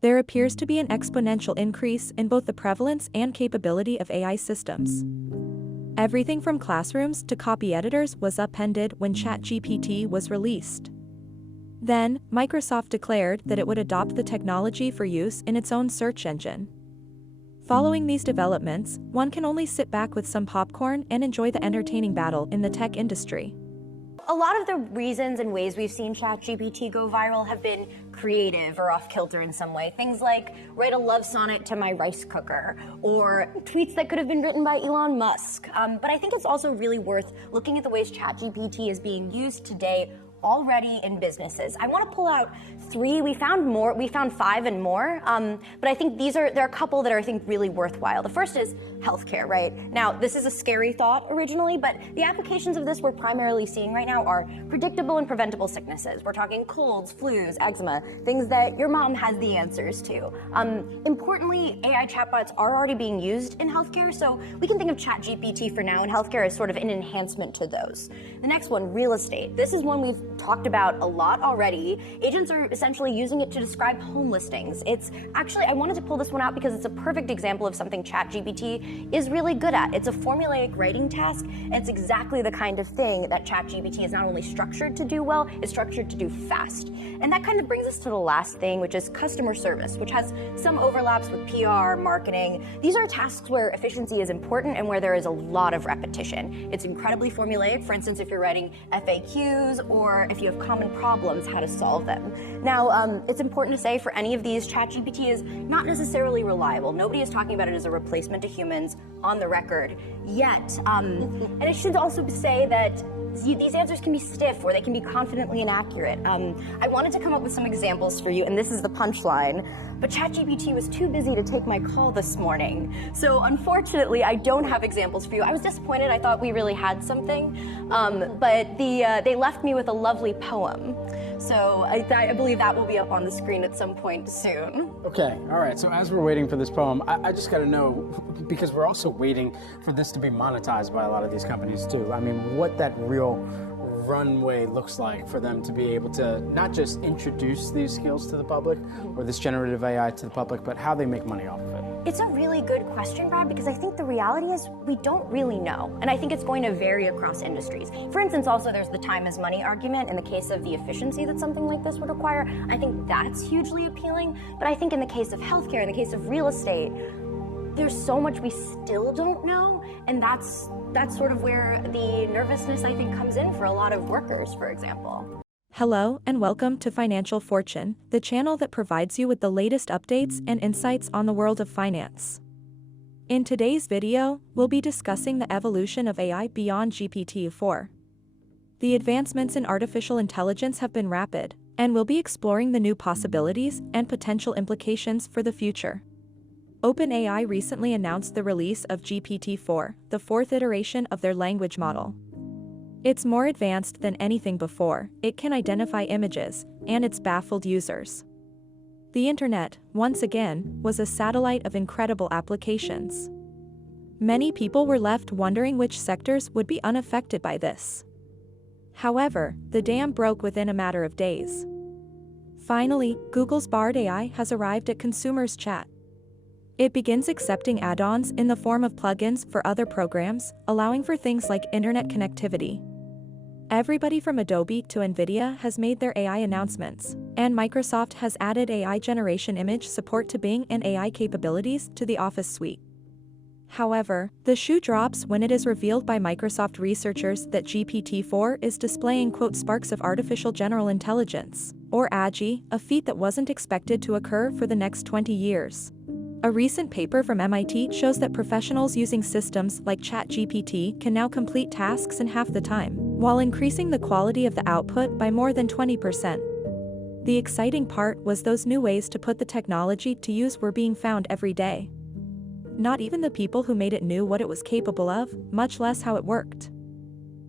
There appears to be an exponential increase in both the prevalence and capability of AI systems. Everything from classrooms to copy editors was upended when Chat GPT was released. Then, Microsoft declared that it would adopt the technology for use in its own search engine. Following these developments, one can only sit back with some popcorn and enjoy the entertaining battle in the tech industry. A lot of the reasons and ways we've seen Chat GPT go viral have been creative or off-kilter in some way. Things like write a love sonnet to my rice cooker, or tweets that could have been written by Elon Musk. But I think it's also really worth looking at the ways Chat GPT is being used today already in businesses. I want to pull out 3. We found 5 and more, but I think there are a couple that are, I think, really worthwhile. The first is healthcare, right? Now, this is a scary thought originally, but the applications of this we're primarily seeing right now are predictable and preventable sicknesses. We're talking colds, flus, eczema, things that your mom has the answers to. Importantly, AI chatbots are already being used in healthcare, so we can think of Chat GPT for now in healthcare as sort of an enhancement to those. The next one, real estate. This is one we've talked about a lot already. Agents are essentially using it to describe home listings. It's actually, I wanted to pull this one out because it's a perfect example of something Chat GPT is really good at. It's a formulaic writing task, and it's exactly the kind of thing that Chat GPT is not only structured to do well, it's structured to do fast. And that kind of brings us to the last thing, which is customer service, which has some overlaps with PR, marketing. These are tasks where efficiency is important and where there is a lot of repetition. It's incredibly formulaic. For instance, if you're writing FAQs or if you have common problems, how to solve them. Now, it's important to say for any of these, Chat GPT is not necessarily reliable. Nobody is talking about it as a replacement to humans on the record yet. And it should also say that these answers can be stiff or they can be confidently inaccurate. I wanted to come up with some examples for you, and this is the punchline, but ChatGPT was too busy to take my call this morning. So unfortunately, I don't have examples for you. I was disappointed. I thought we really had something, but they left me with a lovely poem. So I believe that will be up on the screen at some point soon. Okay, all right, so as we're waiting for this poem, I just gotta know, because we're also waiting for this to be monetized by a lot of these companies too. I mean, what that real runway looks like for them to be able to not just introduce these skills to the public or this generative AI to the public, but how they make money off of it. It's a really good question, Brad, because I think the reality is we don't really know. And I think it's going to vary across industries. For instance, also there's the time is money argument in the case of the efficiency that something like this would require. I think that's hugely appealing. But I think in the case of healthcare, in the case of real estate, there's so much we still don't know. And that's sort of where the nervousness, I think, comes in for a lot of workers, for example. Hello and welcome to Financial Fortune, the channel that provides you with the latest updates and insights on the world of finance. In today's video, we'll be discussing the evolution of AI beyond GPT-4. The advancements in artificial intelligence have been rapid, and we'll be exploring the new possibilities and potential implications for the future. OpenAI recently announced the release of GPT-4, the 4th iteration of their language model. It's more advanced than anything before, it can identify images, and it's baffled users. The internet, once again, was a satellite of incredible applications. Many people were left wondering which sectors would be unaffected by this. However, the dam broke within a matter of days. Finally, Google's Bard AI has arrived at consumers' chat. It begins accepting add-ons in the form of plugins for other programs, allowing for things like internet connectivity. Everybody from Adobe to NVIDIA has made their AI announcements, and Microsoft has added AI generation image support to Bing and AI capabilities to the Office suite. However, the shoe drops when it is revealed by Microsoft researchers that GPT-4 is displaying "sparks of artificial general intelligence," or AGI, a feat that wasn't expected to occur for the next 20 years. A recent paper from MIT shows that professionals using systems like Chat GPT can now complete tasks in half the time, while increasing the quality of the output by more than 20%. The exciting part was those new ways to put the technology to use were being found every day. Not even the people who made it knew what it was capable of, much less how it worked.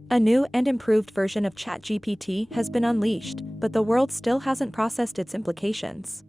A new and improved version of Chat GPT has been unleashed, but the world still hasn't processed its implications.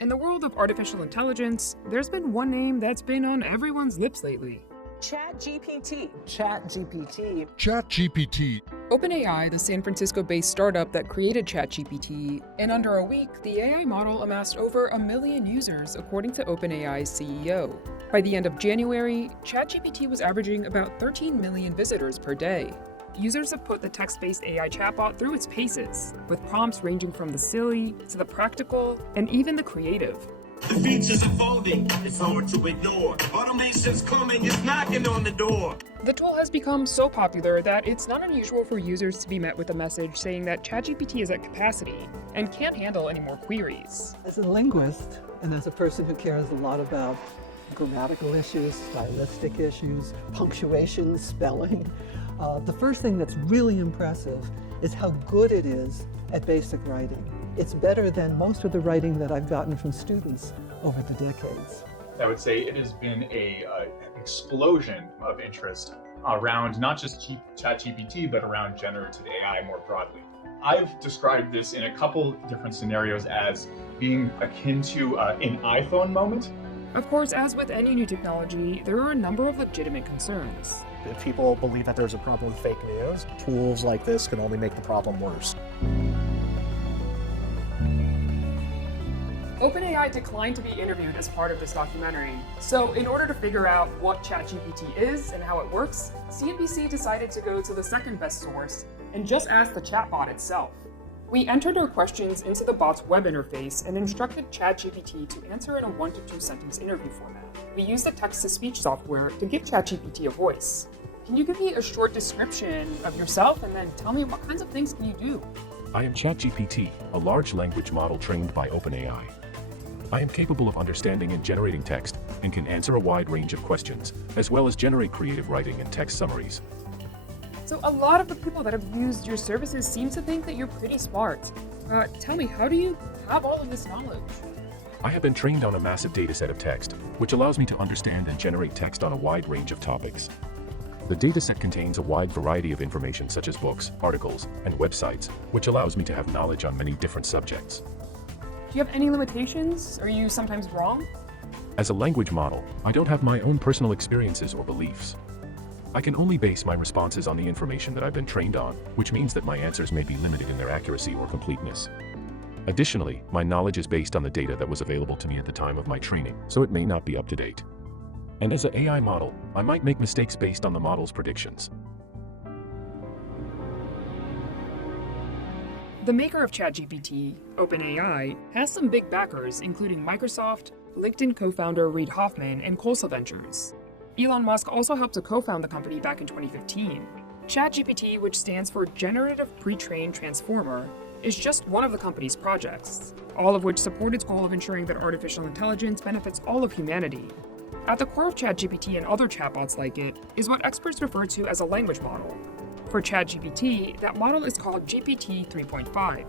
In the world of artificial intelligence, there's been one name that's been on everyone's lips lately: Chat GPT. Chat GPT. Chat GPT. OpenAI, the San Francisco-based startup that created Chat GPT, in under a week, the AI model amassed over 1 million users, according to OpenAI's CEO. By the end of January, Chat GPT was averaging about 13 million visitors per day. Users have put the text-based AI chatbot through its paces, with prompts ranging from the silly to the practical and even the creative. The features are folding, it's hard to ignore. Automation's coming, it's knocking on the door. The tool has become so popular that it's not unusual for users to be met with a message saying that ChatGPT is at capacity and can't handle any more queries. As a linguist and as a person who cares a lot about grammatical issues, stylistic issues, punctuation, spelling, the first thing that's really impressive is how good it is at basic writing. It's better than most of the writing that I've gotten from students over the decades. I would say it has been an explosion of interest around not just ChatGPT, but around generative AI more broadly. I've described this in a couple different scenarios as being akin to an iPhone moment. Of course, as with any new technology, there are a number of legitimate concerns. If people believe that there's a problem with fake news, tools like this can only make the problem worse. OpenAI declined to be interviewed as part of this documentary. So in order to figure out what ChatGPT is and how it works, CNBC decided to go to the second best source and just ask the chatbot itself. We entered our questions into the bot's web interface and instructed ChatGPT to answer in a 1 to 2 sentence interview format. We used the text-to-speech software to give ChatGPT a voice. Can you give me a short description of yourself and then tell me what kinds of things can you do? I am ChatGPT, a large language model trained by OpenAI. I am capable of understanding and generating text and can answer a wide range of questions, as well as generate creative writing and text summaries. So a lot of the people that have used your services seem to think that you're pretty smart. Tell me, how do you have all of this knowledge? I have been trained on a massive dataset of text, which allows me to understand and generate text on a wide range of topics. The dataset contains a wide variety of information such as books, articles, and websites, which allows me to have knowledge on many different subjects. Do you have any limitations? Are you sometimes wrong? As a language model, I don't have my own personal experiences or beliefs. I can only base my responses on the information that I've been trained on, which means that my answers may be limited in their accuracy or completeness. Additionally, my knowledge is based on the data that was available to me at the time of my training, so it may not be up to date. And as an AI model, I might make mistakes based on the model's predictions. The maker of ChatGPT, OpenAI, has some big backers, including Microsoft, LinkedIn co-founder Reid Hoffman, and Khosla Ventures. Elon Musk also helped to co-found the company back in 2015. ChatGPT, which stands for Generative Pre-trained Transformer, is just one of the company's projects, all of which support its goal of ensuring that artificial intelligence benefits all of humanity. At the core of ChatGPT and other chatbots like it is what experts refer to as a language model. For ChatGPT, that model is called GPT 3.5.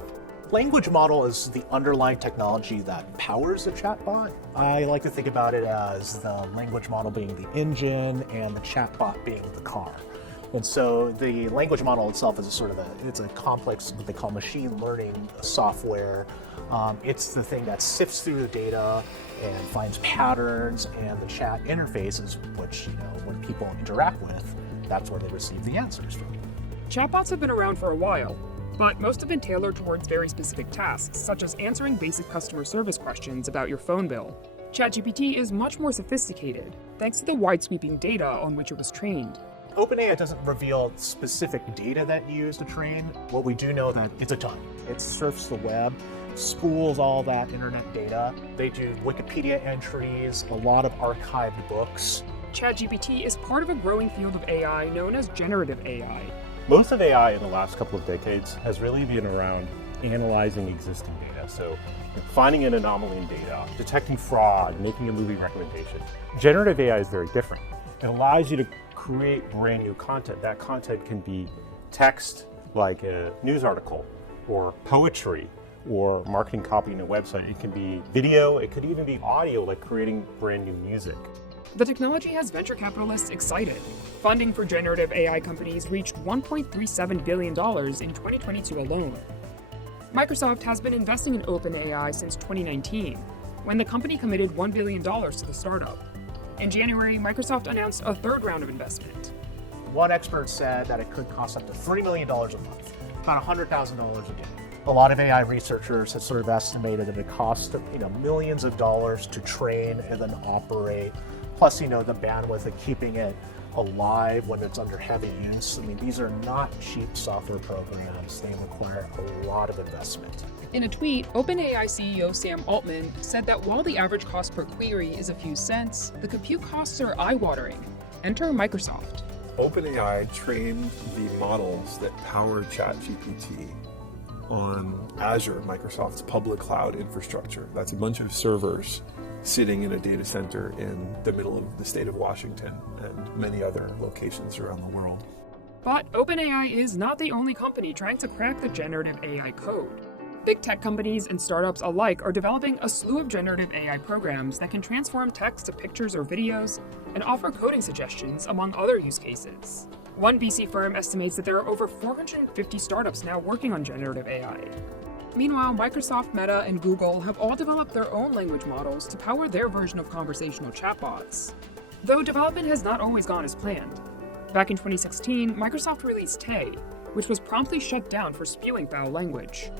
Language model is the underlying technology that powers the chatbot. I like to think about it as the language model being the engine and the chatbot being the car. And so the language model itself is it's a complex, what they call machine learning software. It's the thing that sifts through the data and finds patterns, and the chat interface is which, when people interact with, that's where they receive the answers from. Chatbots have been around for a while, but most have been tailored towards very specific tasks, such as answering basic customer service questions about your phone bill. ChatGPT is much more sophisticated, thanks to the wide-sweeping data on which it was trained. OpenAI doesn't reveal specific data that you use to train. What we do know that it's a ton. It surfs the web, spools all that internet data. They do Wikipedia entries, a lot of archived books. ChatGPT is part of a growing field of AI known as generative AI. Most of AI in the last couple of decades has really been around analyzing existing data. So finding an anomaly in data, detecting fraud, making a movie recommendation. Generative AI is very different. It allows you to create brand new content. That content can be text, like a news article, or poetry, or marketing copy in a website. It can be video, it could even be audio, like creating brand new music. The technology has venture capitalists excited. Funding for generative AI companies reached $1.37 billion in 2022 alone. Microsoft has been investing in OpenAI since 2019, when the company committed $1 billion to the startup. In January, Microsoft announced a third round of investment. One expert said that it could cost up to $3 million a month, about $100,000 a day. A lot of AI researchers have sort of estimated that it costs millions of dollars to train and then operate, plus the bandwidth of keeping it alive when it's under heavy use. I mean, these are not cheap software programs. They require a lot of investment. In a tweet, OpenAI CEO Sam Altman said that while the average cost per query is a few cents, the compute costs are eye-watering. Enter Microsoft. OpenAI trained the models that power Chat GPT on Azure, Microsoft's public cloud infrastructure. That's a bunch of servers sitting in a data center in the middle of the state of Washington and many other locations around the world. But OpenAI is not the only company trying to crack the generative AI code. Big tech companies and startups alike are developing a slew of generative AI programs that can transform text to pictures or videos and offer coding suggestions, among other use cases. One VC firm estimates that there are over 450 startups now working on generative AI. Meanwhile, Microsoft, Meta, and Google have all developed their own language models to power their version of conversational chatbots. Though development has not always gone as planned. Back in 2016, Microsoft released Tay, which was promptly shut down for spewing foul language.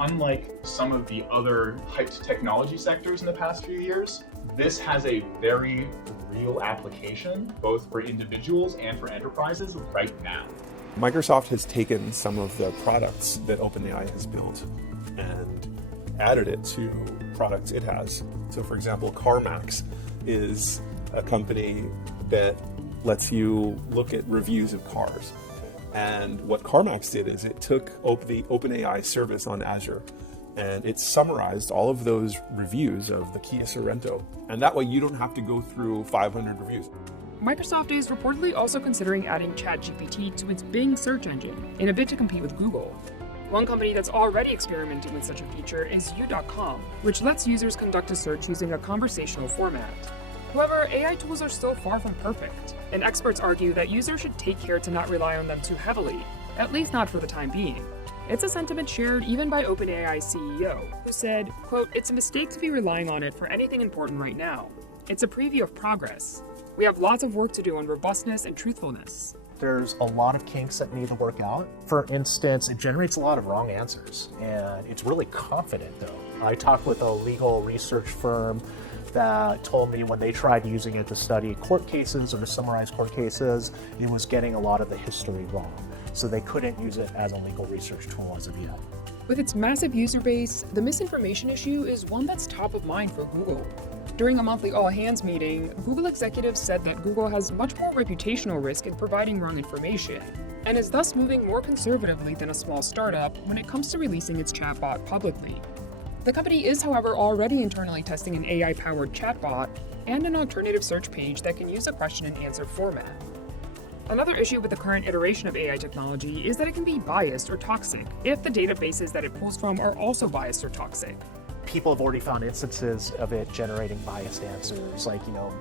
Unlike some of the other hyped technology sectors in the past few years, this has a very real application, both for individuals and for enterprises right now. Microsoft has taken some of the products that OpenAI has built and added it to products it has. So for example, CarMax is a company that lets you look at reviews of cars. And what CarMax did is it took the OpenAI service on Azure and it summarized all of those reviews of the Kia Sorento. And that way you don't have to go through 500 reviews. Microsoft is reportedly also considering adding Chat GPT to its Bing search engine in a bid to compete with Google. One company that's already experimenting with such a feature is U.com, which lets users conduct a search using a conversational format. However, AI tools are still far from perfect, and experts argue that users should take care to not rely on them too heavily, at least not for the time being. It's a sentiment shared even by OpenAI's CEO, who said, quote, "It's a mistake to be relying on it for anything important right now. It's a preview of progress. We have lots of work to do on robustness and truthfulness." There's a lot of kinks that need to work out. For instance, it generates a lot of wrong answers, and it's really confident though. I talked with a legal research firm that told me when they tried using it to study court cases or to summarize court cases, it was getting a lot of the history wrong. So they couldn't use it as a legal research tool as of yet. With its massive user base, the misinformation issue is one that's top of mind for Google. During a monthly all-hands meeting, Google executives said that Google has much more reputational risk in providing wrong information, and is thus moving more conservatively than a small startup when it comes to releasing its chatbot publicly. The company is, however, already internally testing an AI-powered chatbot and an alternative search page that can use a question and answer format. Another issue with the current iteration of AI technology is that it can be biased or toxic if the databases that it pulls from are also biased or toxic. People have already found instances of it generating biased answers, like,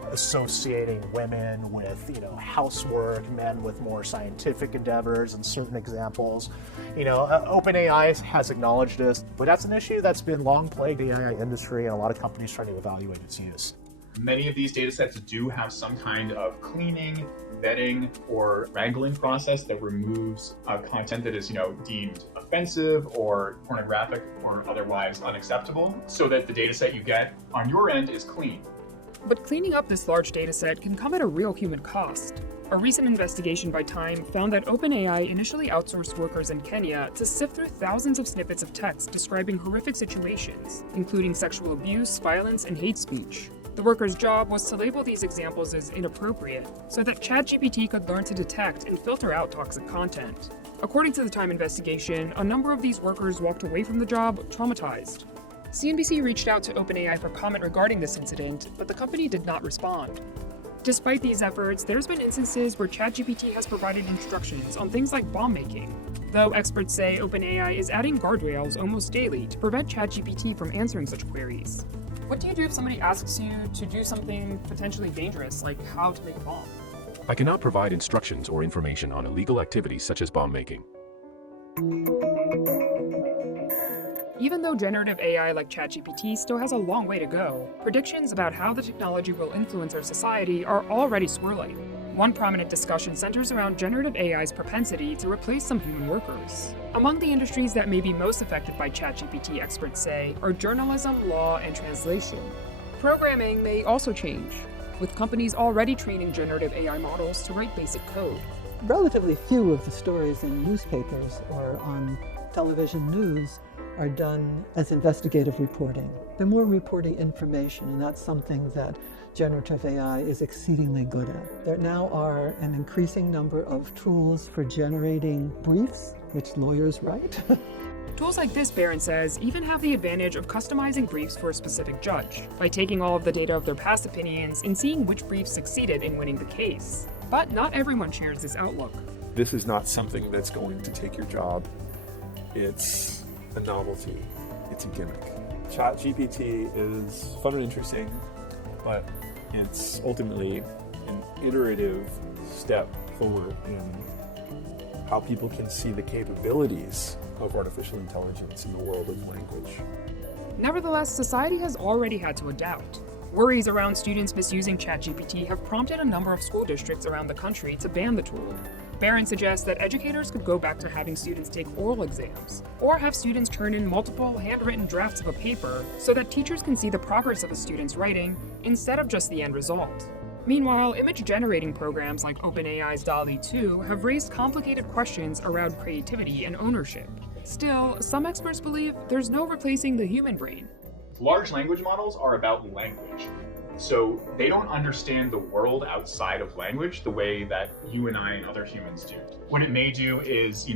associating women with, housework, men with more scientific endeavors in certain examples. OpenAI has acknowledged this, but that's an issue that's been long plagued the AI industry and a lot of companies trying to evaluate its use. Many of these data sets do have some kind of cleaning, vetting, or wrangling process that removes content that is, deemed offensive or pornographic or otherwise unacceptable, so that the data set you get on your end is clean. But cleaning up this large data set can come at a real human cost. A recent investigation by Time found that OpenAI initially outsourced workers in Kenya to sift through thousands of snippets of text describing horrific situations, including sexual abuse, violence, and hate speech. The worker's job was to label these examples as inappropriate, so that Chat GPT could learn to detect and filter out toxic content. According to the Time investigation, a number of these workers walked away from the job traumatized. CNBC reached out to OpenAI for comment regarding this incident, but the company did not respond. Despite these efforts, there's been instances where Chat GPT has provided instructions on things like bomb making, though experts say OpenAI is adding guardrails almost daily to prevent Chat GPT from answering such queries. What do you do if somebody asks you to do something potentially dangerous, like how to make a bomb? I cannot provide instructions or information on illegal activities such as bomb making. Even though generative AI like Chat GPT still has a long way to go, predictions about how the technology will influence our society are already swirling. One prominent discussion centers around generative AI's propensity to replace some human workers. Among the industries that may be most affected by ChatGPT, experts say, are journalism, law, and translation. Programming may also change, with companies already training generative AI models to write basic code. Relatively few of the stories in newspapers or on television news are done as investigative reporting. They're more reporting information, and that's something that generative AI is exceedingly good at. There now are an increasing number of tools for generating briefs, which lawyers write. Tools like this, Barron says, even have the advantage of customizing briefs for a specific judge, by taking all of the data of their past opinions and seeing which brief succeeded in winning the case. But not everyone shares this outlook. This is not something that's going to take your job. It's a novelty. It's a gimmick. Chat GPT is fun and interesting, but it's ultimately an iterative step forward in how people can see the capabilities of artificial intelligence in the world of language. Nevertheless, society has already had to adapt. Worries around students misusing ChatGPT have prompted a number of school districts around the country to ban the tool. Barron suggests that educators could go back to having students take oral exams, or have students turn in multiple handwritten drafts of a paper so that teachers can see the progress of a student's writing instead of just the end result. Meanwhile, image-generating programs like OpenAI's DALL-E 2 have raised complicated questions around creativity and ownership. Still, some experts believe there's no replacing the human brain. Large language models are about language. So they don't understand the world outside of language the way that you and I and other humans do. What it may do is,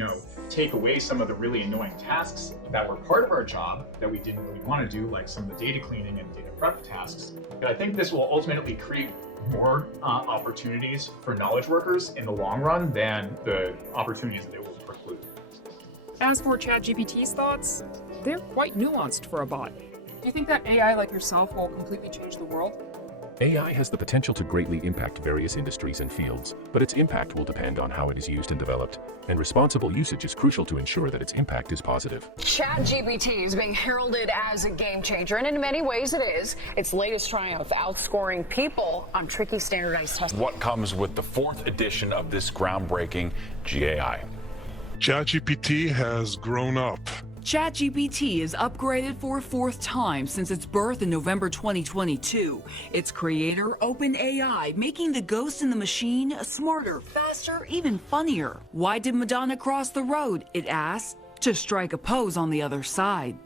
take away some of the really annoying tasks that were part of our job that we didn't really want to do, like some of the data cleaning and data prep tasks. But I think this will ultimately create more opportunities for knowledge workers in the long run than the opportunities that it will preclude. As for ChatGPT's thoughts, they're quite nuanced for a bot. Do you think that AI like yourself will completely change the world? AI has the potential to greatly impact various industries and fields, but its impact will depend on how it is used and developed, and responsible usage is crucial to ensure that its impact is positive. Chat GPT is being heralded as a game changer, and in many ways it is. Its latest triumph outscoring people on tricky standardized tests. What comes with the 4th edition of this groundbreaking GAI? Chat GPT has grown up. Chat GPT is upgraded for a 4th time since its birth in November 2022. Its creator, OpenAI, making the ghost in the machine smarter, faster, even funnier. Why did Madonna cross the road? It asked. To strike a pose on the other side.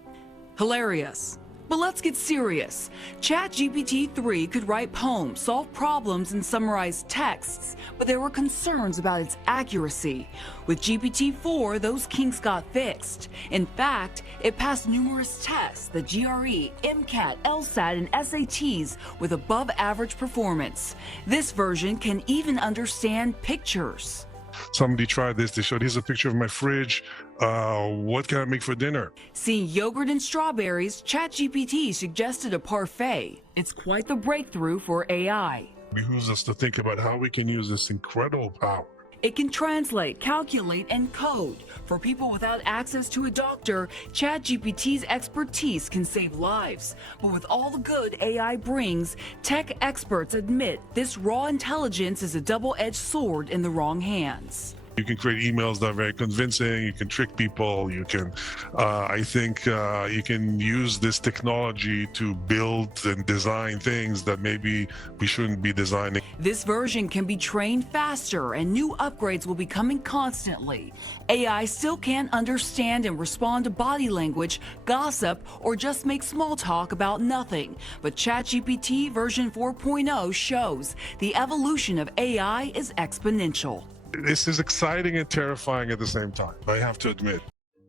Hilarious. But let's get serious. Chat GPT-3 could write poems, solve problems, and summarize texts, but there were concerns about its accuracy. With GPT-4, those kinks got fixed. In fact, it passed numerous tests, the GRE, MCAT, LSAT, and SATs, with above-average performance. This version can even understand pictures. Somebody tried this. They showed, here's a picture of my fridge. What can I make for dinner? Seeing yogurt and strawberries, ChatGPT suggested a parfait. It's quite the breakthrough for AI. It behooves us to think about how we can use this incredible power. It can translate, calculate, and code. For people without access to a doctor, ChatGPT's expertise can save lives. But with all the good AI brings, tech experts admit this raw intelligence is a double-edged sword in the wrong hands. You can create emails that are very convincing. You can trick people. You can, I think, you can use this technology to build and design things that maybe we shouldn't be designing. This version can be trained faster, and new upgrades will be coming constantly. AI still can't understand and respond to body language, gossip, or just make small talk about nothing. But ChatGPT version 4.0 shows the evolution of AI is exponential. This is exciting and terrifying at the same time, I have to admit.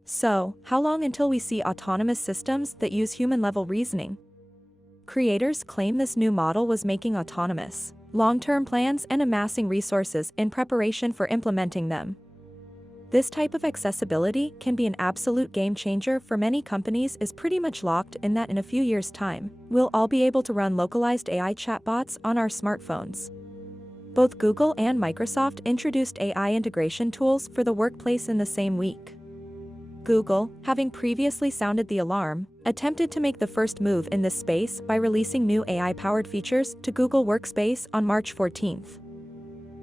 So, how long until we see autonomous systems that use human-level reasoning? Creators claim this new model was making autonomous long-term plans and amassing resources in preparation for implementing them. This type of accessibility can be an absolute game changer for many companies, is pretty much locked in that in a few years' time, we'll all be able to run localized AI chatbots on our smartphones. Both Google and Microsoft introduced AI integration tools for the workplace in the same week. Google, having previously sounded the alarm, attempted to make the first move in this space by releasing new AI-powered features to Google Workspace on March 14th.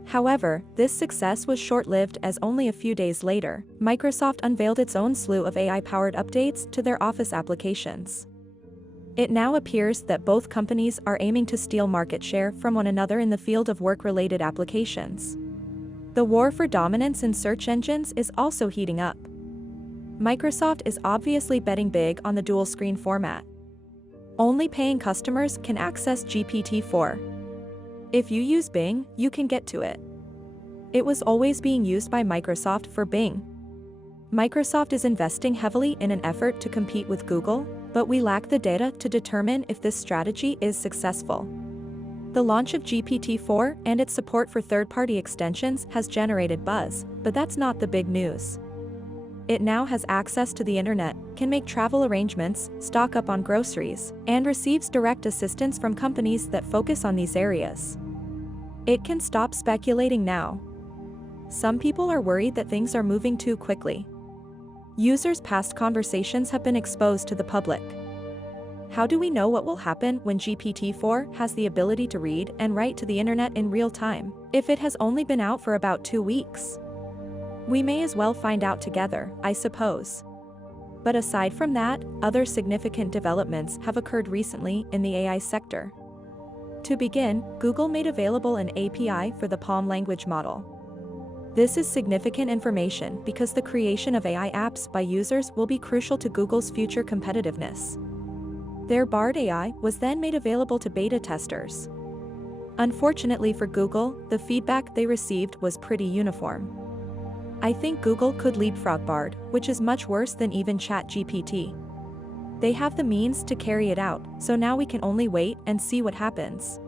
However, this success was short-lived as only a few days later, Microsoft unveiled its own slew of AI-powered updates to their Office applications. It now appears that both companies are aiming to steal market share from one another in the field of work-related applications. The war for dominance in search engines is also heating up. Microsoft is obviously betting big on the dual-screen format. Only paying customers can access GPT-4. If you use Bing, you can get to it. It was always being used by Microsoft for Bing. Microsoft is investing heavily in an effort to compete with Google, but we lack the data to determine if this strategy is successful. The launch of GPT-4 and its support for third-party extensions has generated buzz, but that's not the big news. It now has access to the internet, can make travel arrangements, stock up on groceries, and receives direct assistance from companies that focus on these areas. It can stop speculating now. Some people are worried that things are moving too quickly. Users' past conversations have been exposed to the public. How do we know what will happen when GPT-4 has the ability to read and write to the internet in real time, if it has only been out for about 2 weeks? We may as well find out together, I suppose. But aside from that, other significant developments have occurred recently in the AI sector. To begin, Google made available an API for the PaLM language model. This is significant information because the creation of AI apps by users will be crucial to Google's future competitiveness. Their Bard AI was then made available to beta testers. Unfortunately for Google, the feedback they received was pretty uniform. I think Google could leapfrog Bard, which is much worse than even Chat GPT. They have the means to carry it out, so now we can only wait and see what happens.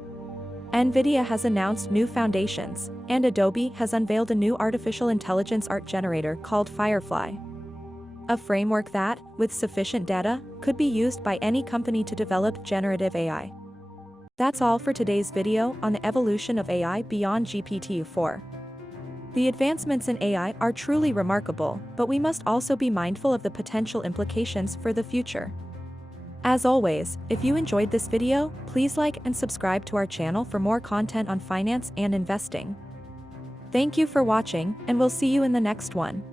NVIDIA has announced new foundations, and Adobe has unveiled a new artificial intelligence art generator called Firefly. A framework that, with sufficient data, could be used by any company to develop generative AI. That's all for today's video on the evolution of AI beyond GPT-4. The advancements in AI are truly remarkable, but we must also be mindful of the potential implications for the future. As always, if you enjoyed this video, please like and subscribe to our channel for more content on finance and investing. Thank you for watching, and we'll see you in the next one.